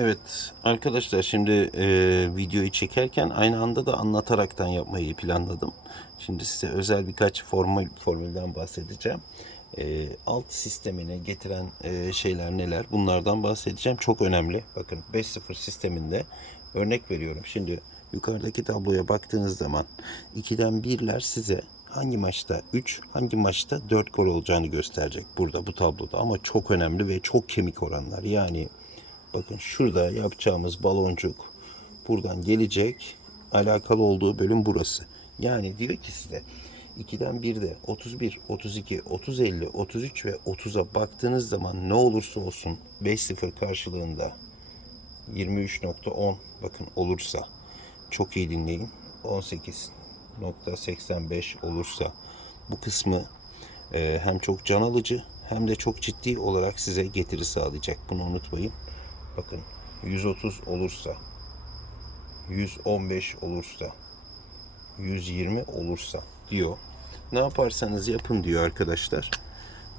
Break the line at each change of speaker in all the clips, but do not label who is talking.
Evet arkadaşlar şimdi e, videoyu çekerken aynı anda da anlataraktan yapmayı planladım. Şimdi size özel birkaç formül formülden bahsedeceğim. E, alt sistemini getiren e, şeyler neler? Bunlardan bahsedeceğim. Çok önemli. Bakın 5-0 sisteminde örnek veriyorum. Şimdi yukarıdaki tabloya baktığınız zaman 2'den 1'ler size hangi maçta 3, hangi maçta 4 gol olacağını gösterecek burada bu tabloda. Ama çok önemli ve çok kemik oranlar. Yani Bakın şurada yapacağımız baloncuk buradan gelecek. Alakalı olduğu bölüm burası. Yani diyor ki size 2'den 1'de 31, 32, 30, 50, 33 ve 30'a baktığınız zaman ne olursa olsun 5-0 karşılığında 23.10 bakın olursa çok iyi dinleyin 18.85 olursa bu kısmı e, hem çok can alıcı hem de çok ciddi olarak size getiri sağlayacak. Bunu unutmayın. Bakın 130 olursa 115 olursa 120 olursa diyor. Ne yaparsanız yapın diyor arkadaşlar.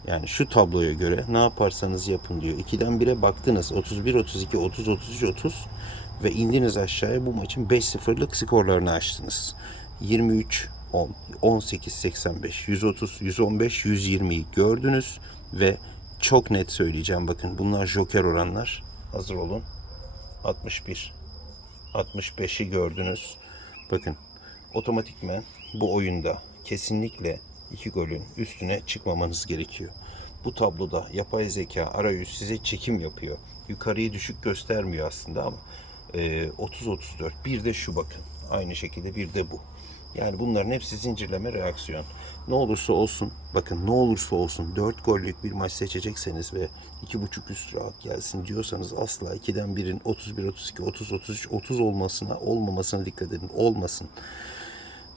Yani şu tabloya göre ne yaparsanız yapın diyor. 2'den 1'e baktınız. 31, 32, 30, 33, 30 ve indiniz aşağıya bu maçın 5-0'lık skorlarını açtınız. 23, 10, 18, 85, 130, 115, 120'yi gördünüz ve çok net söyleyeceğim bakın bunlar joker oranlar. Hazır olun. 61, 65'i gördünüz. Bakın otomatikmen bu oyunda kesinlikle iki golün üstüne çıkmamanız gerekiyor. Bu tabloda yapay zeka arayüz size çekim yapıyor. Yukarıyı düşük göstermiyor aslında ama e, 30-34 bir de şu bakın. Aynı şekilde bir de bu. Yani bunların hepsi zincirleme reaksiyon. Ne olursa olsun, bakın ne olursa olsun 4 gollük bir maç seçecekseniz ve 2.5 üst rahat gelsin diyorsanız asla 2'den 1'in 31, 32, 30, 33, 30 olmasına, olmamasına dikkat edin. Olmasın.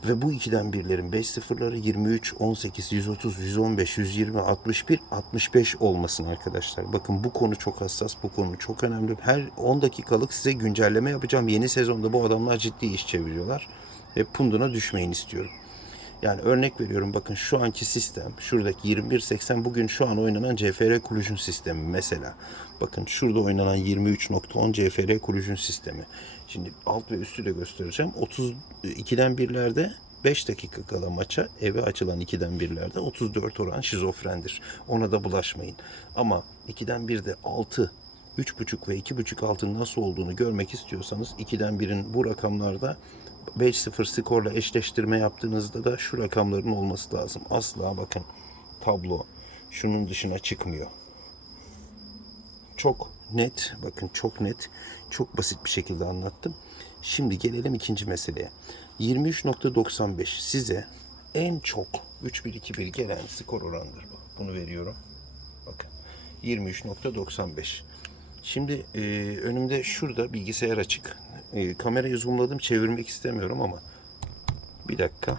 Ve bu ikiden birlerin 5 sıfırları 23, 18, 130, 115, 120, 61, 65 olmasın arkadaşlar. Bakın bu konu çok hassas, bu konu çok önemli. Her 10 dakikalık size güncelleme yapacağım. Yeni sezonda bu adamlar ciddi iş çeviriyorlar. Ve punduna düşmeyin istiyorum. Yani örnek veriyorum bakın şu anki sistem şuradaki 21.80 bugün şu an oynanan CFR Collision sistemi mesela. Bakın şurada oynanan 23.10 CFR Collision sistemi. Şimdi alt ve üstü de göstereceğim. 32'den birlerde 5 dakika kala maça eve açılan 2'den birlerde 34 oran şizofrendir. Ona da bulaşmayın. Ama 2'den 1'de 6 3.5 ve 2.5 altın nasıl olduğunu görmek istiyorsanız 2'den 1'in bu rakamlarda 5-0 skorla eşleştirme yaptığınızda da şu rakamların olması lazım. Asla bakın tablo şunun dışına çıkmıyor. Çok net, bakın çok net, çok basit bir şekilde anlattım. Şimdi gelelim ikinci meseleye. 23.95 size en çok 3-1-2-1 gelen skor oranıdır bu. Bunu veriyorum. Bakın 23.95. Şimdi e, önümde şurada bilgisayar açık. E, kamerayı zoomladım çevirmek istemiyorum ama bir dakika.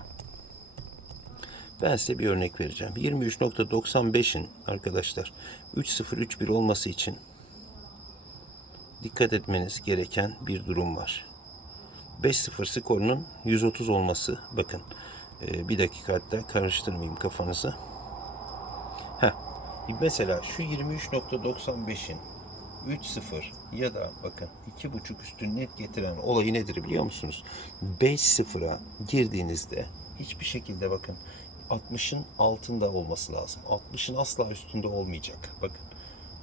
Ben size bir örnek vereceğim. 23.95'in arkadaşlar 3.0-3.1 olması için dikkat etmeniz gereken bir durum var. 5-0 skorunun 130 olması. Bakın e, bir dakika hatta karıştırmayayım kafanızı. Heh. Mesela şu 23.95'in 3-0 ya da bakın 2.5 üstün net getiren olayı nedir biliyor musunuz? 5-0'a girdiğinizde hiçbir şekilde bakın 60'ın altında olması lazım. 60'ın asla üstünde olmayacak. Bakın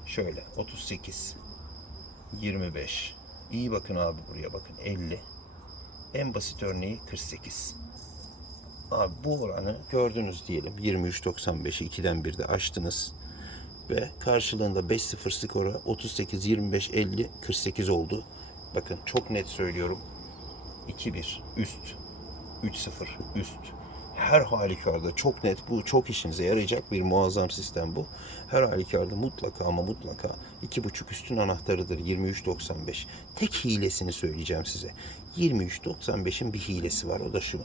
şöyle 38 25 İyi bakın abi buraya bakın 50 en basit örneği 48 Abi bu oranı gördünüz diyelim 23.95'i 2'den 1'de açtınız ve karşılığında 5-0 skora 38, 25, 50, 48 oldu. Bakın çok net söylüyorum. 2-1 üst, 3-0 üst. Her halükarda çok net bu çok işinize yarayacak bir muazzam sistem bu. Her halükarda mutlaka ama mutlaka 2.5 üstün anahtarıdır 23.95. Tek hilesini söyleyeceğim size. 23.95'in bir hilesi var o da şu.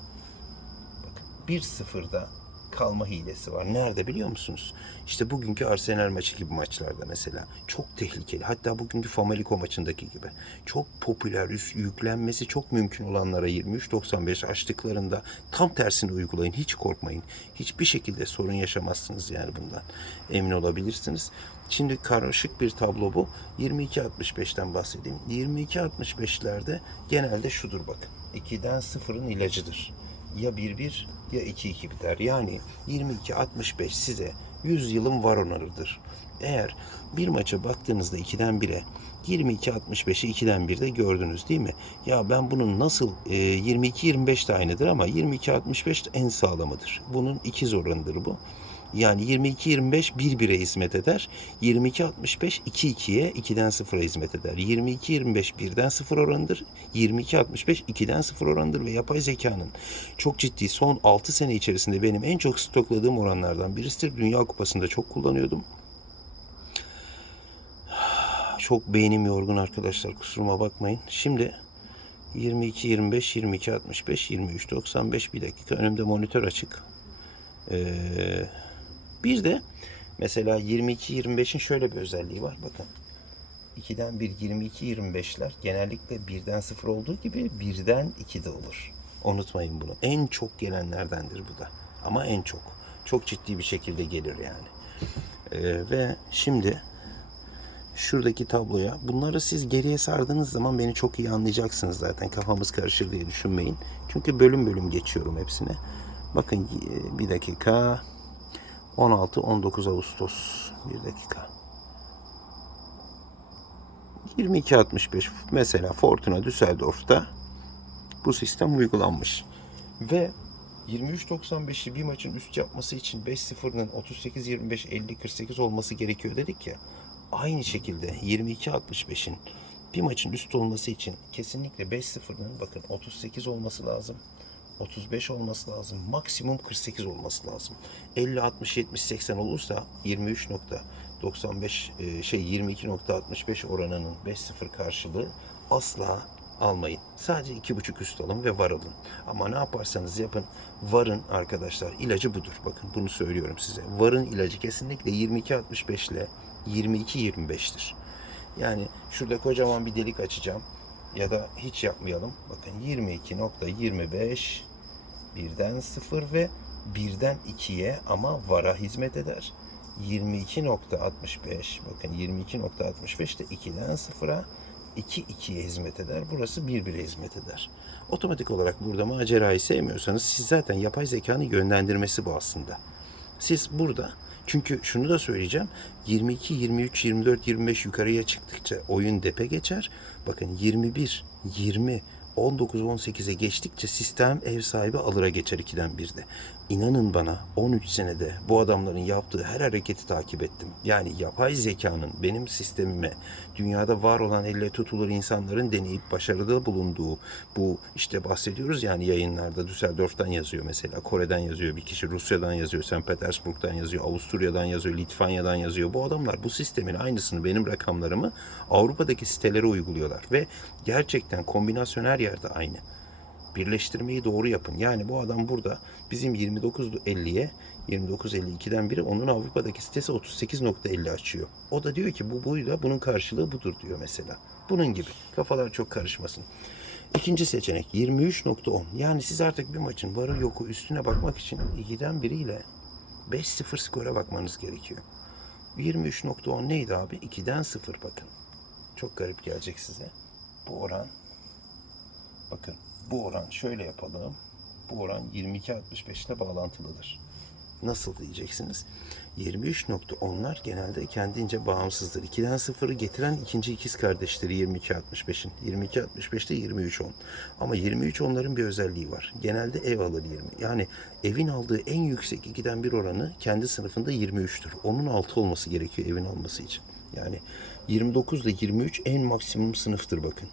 Bakın 1-0'da kalma hilesi var. Nerede biliyor musunuz? İşte bugünkü Arsenal maçı gibi maçlarda mesela. Çok tehlikeli. Hatta bugünkü Famalicão maçındaki gibi. Çok popüler, üst- yüklenmesi çok mümkün olanlara 23.95 açtıklarında tam tersini uygulayın. Hiç korkmayın. Hiçbir şekilde sorun yaşamazsınız yani bundan. Emin olabilirsiniz. Şimdi karışık bir tablo bu. 22.65'ten bahsedeyim. 22.65'lerde genelde şudur bakın. 2'den 0'ın ilacıdır. Ya 1-1 ya 2-2 biter. Yani 22.65 size 100 yılın var onarıdır. Eğer bir maça baktığınızda 2'den 1'e 22.65'i 2'den 1'de gördünüz değil mi? Ya ben bunun nasıl e, 22-25 de aynıdır ama 22-65 de en sağlamıdır. Bunun ikiz oranıdır bu. Yani 22-25 1-1'e hizmet eder. 22-65 2-2'ye 2'den 0'a hizmet eder. 22-25 1'den 0 oranıdır. 22-65 2'den 0 oranıdır ve yapay zekanın çok ciddi son 6 sene içerisinde benim en çok stokladığım oranlardan birisidir. Dünya Kupası'nda çok kullanıyordum. Çok beynim yorgun arkadaşlar kusuruma bakmayın. Şimdi 22 25 22 65 23 95 bir dakika önümde monitör açık. Ee, bir de mesela 22 25'in şöyle bir özelliği var bakın. 2'den 1 22 25'ler genellikle 1'den 0 olduğu gibi 1'den 2'de olur. Unutmayın bunu. En çok gelenlerdendir bu da. Ama en çok. Çok ciddi bir şekilde gelir yani. Ee, ve şimdi şuradaki tabloya bunları siz geriye sardığınız zaman beni çok iyi anlayacaksınız zaten kafamız karışır diye düşünmeyin. Çünkü bölüm bölüm geçiyorum hepsine. Bakın bir dakika 16-19 Ağustos bir dakika 22.65 mesela Fortuna Düsseldorf'ta bu sistem uygulanmış. Ve 23.95'i bir maçın üst yapması için 5-0'ın 38-25 50-48 olması gerekiyor dedik ya. Aynı şekilde 22.65'in bir maçın üst olması için kesinlikle 5-0'ın bakın 38 olması lazım. 35 olması lazım. Maksimum 48 olması lazım. 50 60 70 80 olursa 23.95 e, şey 22.65 oranının 5-0 karşılığı asla almayın. Sadece 2.5 üst alın ve var alın. Ama ne yaparsanız yapın varın arkadaşlar ilacı budur. Bakın bunu söylüyorum size. Varın ilacı kesinlikle 22.65 ile 22.25'tir. Yani şurada kocaman bir delik açacağım ya da hiç yapmayalım. Bakın 22.25 birden 0 ve birden 2'ye ama vara hizmet eder. 22.65 bakın 22.65 de 2'den 0'a 2 2'ye hizmet eder. Burası 1 1'e hizmet eder. Otomatik olarak burada macerayı sevmiyorsanız siz zaten yapay zekanın yönlendirmesi bu aslında. Siz burada çünkü şunu da söyleyeceğim. 22, 23, 24, 25 yukarıya çıktıkça oyun depe geçer. Bakın 21, 20, 19, 18'e geçtikçe sistem ev sahibi alıra geçer 2'den 1'de. İnanın bana 13 senede bu adamların yaptığı her hareketi takip ettim. Yani yapay zekanın benim sistemime dünyada var olan elle tutulur insanların deneyip başarıda bulunduğu bu işte bahsediyoruz yani yayınlarda Düsseldorf'tan yazıyor mesela Kore'den yazıyor bir kişi Rusya'dan yazıyor St. Petersburg'dan yazıyor Avusturya'dan yazıyor Litvanya'dan yazıyor bu adamlar bu sistemin aynısını benim rakamlarımı Avrupa'daki sitelere uyguluyorlar ve gerçekten kombinasyon her yerde aynı birleştirmeyi doğru yapın. Yani bu adam burada bizim 29.50'ye 29.52'den biri onun Avrupa'daki sitesi 38.50 açıyor. O da diyor ki bu buyla bunun karşılığı budur diyor mesela. Bunun gibi. Kafalar çok karışmasın. İkinci seçenek 23.10. Yani siz artık bir maçın varı yoku üstüne bakmak için 2'den biriyle 5-0 skora bakmanız gerekiyor. 23.10 neydi abi? 2'den 0 bakın. Çok garip gelecek size. Bu oran bakın bu oran şöyle yapalım. Bu oran 22.65 ile bağlantılıdır. Nasıl diyeceksiniz? 23.10'lar genelde kendince bağımsızdır. 2'den 0'ı getiren ikinci ikiz kardeşleri 22.65'in. 22.65'te 23.10. Ama 23.10'ların bir özelliği var. Genelde ev alır 20. Yani evin aldığı en yüksek 2'den 1 oranı kendi sınıfında 23'tür. Onun altı olması gerekiyor evin alması için. Yani 29 ile 23 en maksimum sınıftır bakın.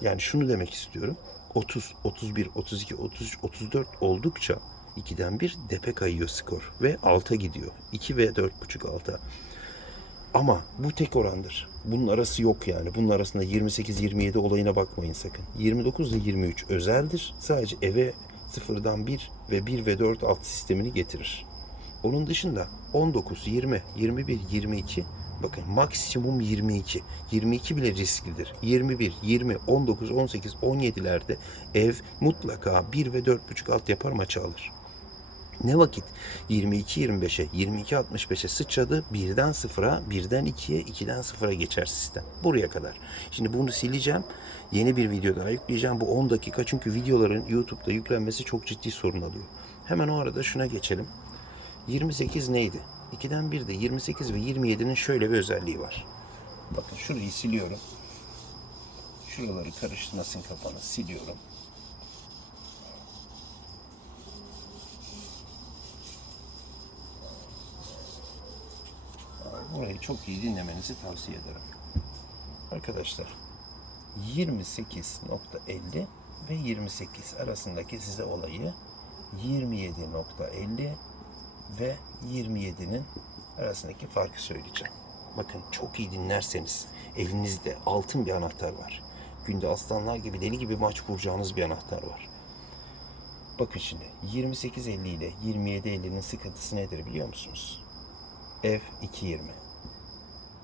Yani şunu demek istiyorum. 30, 31, 32, 33, 34 oldukça 2'den 1 depe kayıyor skor ve alta gidiyor. 2 ve 4.5 alta. Ama bu tek orandır. Bunun arası yok yani. Bunun arasında 28-27 olayına bakmayın sakın. 29 ile 23 özeldir. Sadece eve sıfırdan 1 ve 1 ve 4 alt sistemini getirir. Onun dışında 19, 20, 21, 22 bakın maksimum 22. 22 bile risklidir. 21, 20, 19, 18, 17'lerde ev mutlaka 1 ve 4.5 alt yapar maçı alır. Ne vakit 22-25'e, 22-65'e sıçradı. Birden sıfıra, birden 2'ye, 2'den sıfıra geçer sistem. Buraya kadar. Şimdi bunu sileceğim. Yeni bir video daha yükleyeceğim. Bu 10 dakika çünkü videoların YouTube'da yüklenmesi çok ciddi sorun alıyor. Hemen o arada şuna geçelim. 28 neydi? 2'den 1'de 28 ve 27'nin şöyle bir özelliği var. Bakın şurayı siliyorum. Şuraları karıştırmasın kafanı siliyorum. Burayı çok iyi dinlemenizi tavsiye ederim. Arkadaşlar 28.50 ve 28 arasındaki size olayı 27.50 ve 27'nin arasındaki farkı söyleyeceğim. Bakın çok iyi dinlerseniz elinizde altın bir anahtar var. Günde aslanlar gibi deli gibi maç kuracağınız bir anahtar var. Bakın şimdi 28.50 ile 27.50'nin sıkıntısı nedir biliyor musunuz? Ev 2.20.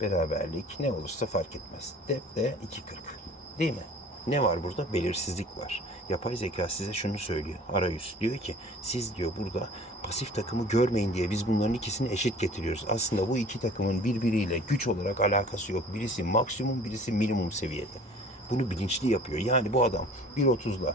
Beraberlik ne olursa fark etmez. Dep de 2.40. Değil mi? Ne var burada? Belirsizlik var. Yapay zeka size şunu söylüyor. Arayüz diyor ki siz diyor burada pasif takımı görmeyin diye biz bunların ikisini eşit getiriyoruz. Aslında bu iki takımın birbiriyle güç olarak alakası yok. Birisi maksimum, birisi minimum seviyede. Bunu bilinçli yapıyor. Yani bu adam 1.30'la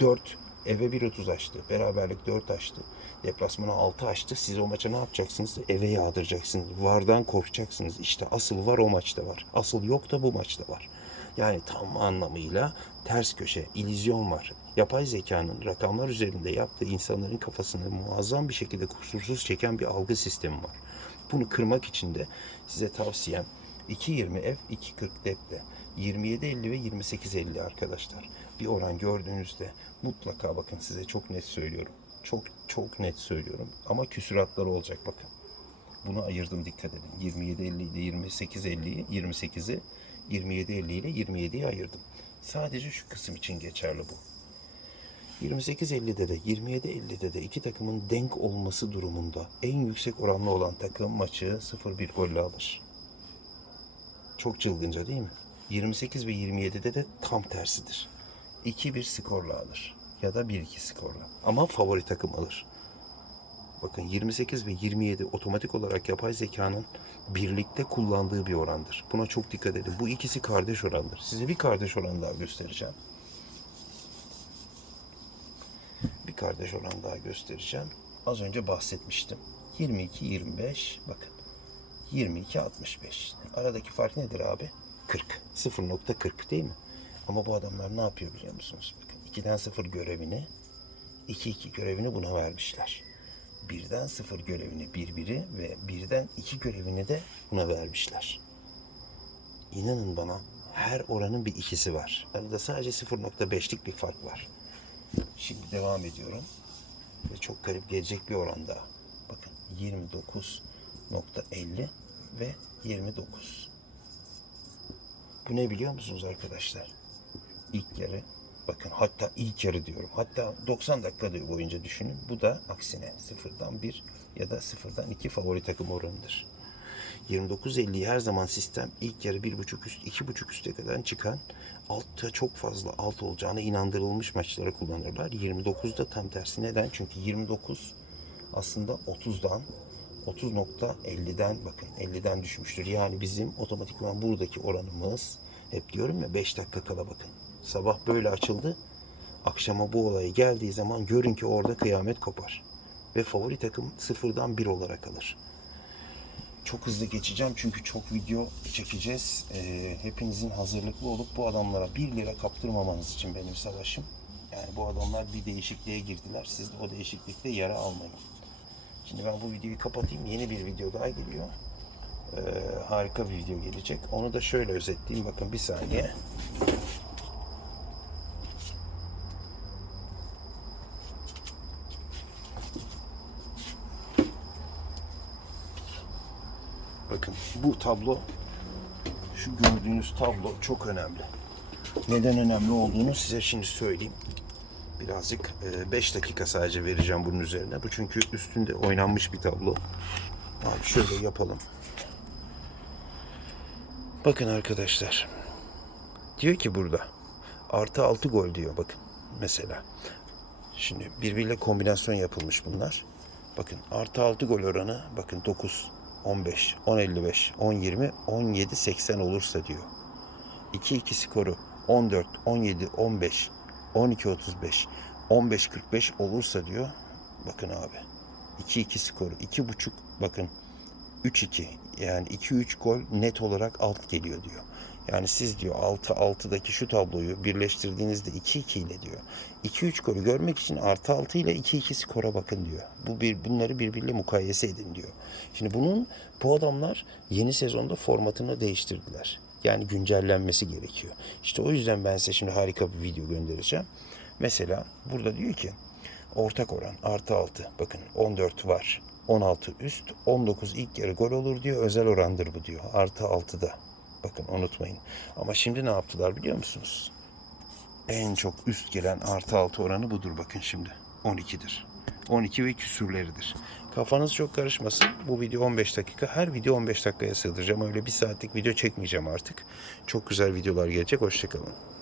4 eve 1.30 açtı. Beraberlik 4 açtı. Deplasmana 6 açtı. Siz o maça ne yapacaksınız? Eve yağdıracaksınız. Vardan korkacaksınız. İşte asıl var o maçta var. Asıl yok da bu maçta var. Yani tam anlamıyla ters köşe, illüzyon var. Yapay zekanın rakamlar üzerinde yaptığı insanların kafasını muazzam bir şekilde kusursuz çeken bir algı sistemi var. Bunu kırmak için de size tavsiyem 2.20 F 2.40 depte 27.50 ve 28.50 arkadaşlar. Bir oran gördüğünüzde mutlaka bakın size çok net söylüyorum. Çok çok net söylüyorum. Ama küsuratları olacak bakın. Bunu ayırdım dikkat edin. 27.50 ile 28.50'yi 28'i 27.50 ile 27'yi ayırdım. Sadece şu kısım için geçerli bu. 28.50'de de 27.50'de de iki takımın denk olması durumunda en yüksek oranlı olan takım maçı 0-1 golle alır. Çok çılgınca değil mi? 28 ve 27'de de tam tersidir. 2-1 skorla alır ya da 1-2 skorla. Ama favori takım alır. Bakın 28 ve 27 otomatik olarak yapay zekanın birlikte kullandığı bir orandır. Buna çok dikkat edin. Bu ikisi kardeş orandır. Size bir kardeş oran daha göstereceğim. Bir kardeş oran daha göstereceğim. Az önce bahsetmiştim. 22-25 bakın. 22-65. Aradaki fark nedir abi? 40. 0.40 değil mi? Ama bu adamlar ne yapıyor biliyor musunuz? Bakın 2'den 0 görevini 2-2 görevini buna vermişler. Birden 0 görevini bir biri ve birden 2 görevini de buna vermişler. İnanın bana her oranın bir ikisi var. Arada sadece 0.5'lik bir fark var. Şimdi devam ediyorum. Ve çok garip gelecek bir oran daha. Bakın 29.50 ve 29. Bu ne biliyor musunuz arkadaşlar? İlk yarı bakın hatta ilk yarı diyorum. Hatta 90 dakika boyunca düşünün. Bu da aksine sıfırdan 1 ya da sıfırdan 2 favori takım oranıdır. 29.50'yi her zaman sistem ilk yarı 1.5 üst 2.5 üste kadar çıkan altta çok fazla alt olacağına inandırılmış maçlara kullanırlar. 29'da tam tersi. Neden? Çünkü 29 aslında 30'dan 30.50'den bakın 50'den düşmüştür. Yani bizim otomatikman buradaki oranımız hep diyorum ya 5 dakika kala bakın. Sabah böyle açıldı. Akşama bu olayı geldiği zaman görün ki orada kıyamet kopar. Ve favori takım sıfırdan bir olarak alır. Çok hızlı geçeceğim çünkü çok video çekeceğiz. Ee, hepinizin hazırlıklı olup bu adamlara 1 lira kaptırmamanız için benim savaşım. Yani bu adamlar bir değişikliğe girdiler. Siz de o değişiklikte yara almayın. Şimdi ben bu videoyu kapatayım. Yeni bir video daha geliyor. Ee, harika bir video gelecek. Onu da şöyle özetleyeyim. Bakın bir saniye. Bakın bu tablo şu gördüğünüz tablo çok önemli. Neden önemli olduğunu size şimdi söyleyeyim. Birazcık 5 dakika sadece vereceğim bunun üzerine. Bu çünkü üstünde oynanmış bir tablo. Abi şöyle yapalım. Bakın arkadaşlar. Diyor ki burada artı 6 gol diyor bakın mesela. Şimdi birbiriyle kombinasyon yapılmış bunlar. Bakın artı 6 gol oranı bakın 9, 15, 10, 55, 10, 20, 17, 80 olursa diyor. 2-2 skoru 14, 17, 15, 12, 35, 15, 45 olursa diyor. Bakın abi 2-2 skoru 2.5 bakın 3-2 yani 2-3 gol net olarak alt geliyor diyor. Yani siz diyor 6-6'daki şu tabloyu birleştirdiğinizde 2-2 ile diyor. 2-3 golü görmek için artı 6 ile 2-2 skora bakın diyor. Bu bir, bunları birbiriyle mukayese edin diyor. Şimdi bunun bu adamlar yeni sezonda formatını değiştirdiler. Yani güncellenmesi gerekiyor. İşte o yüzden ben size şimdi harika bir video göndereceğim. Mesela burada diyor ki ortak oran artı 6 bakın 14 var 16 üst 19 ilk yarı gol olur diyor özel orandır bu diyor artı 6'da bakın unutmayın. Ama şimdi ne yaptılar biliyor musunuz? En çok üst gelen artı 6 oranı budur bakın şimdi. 12'dir 12 ve küsürleridir kafanız çok karışmasın. Bu video 15 dakika. Her video 15 dakikaya sığdıracağım. Öyle bir saatlik video çekmeyeceğim artık. Çok güzel videolar gelecek. Hoşçakalın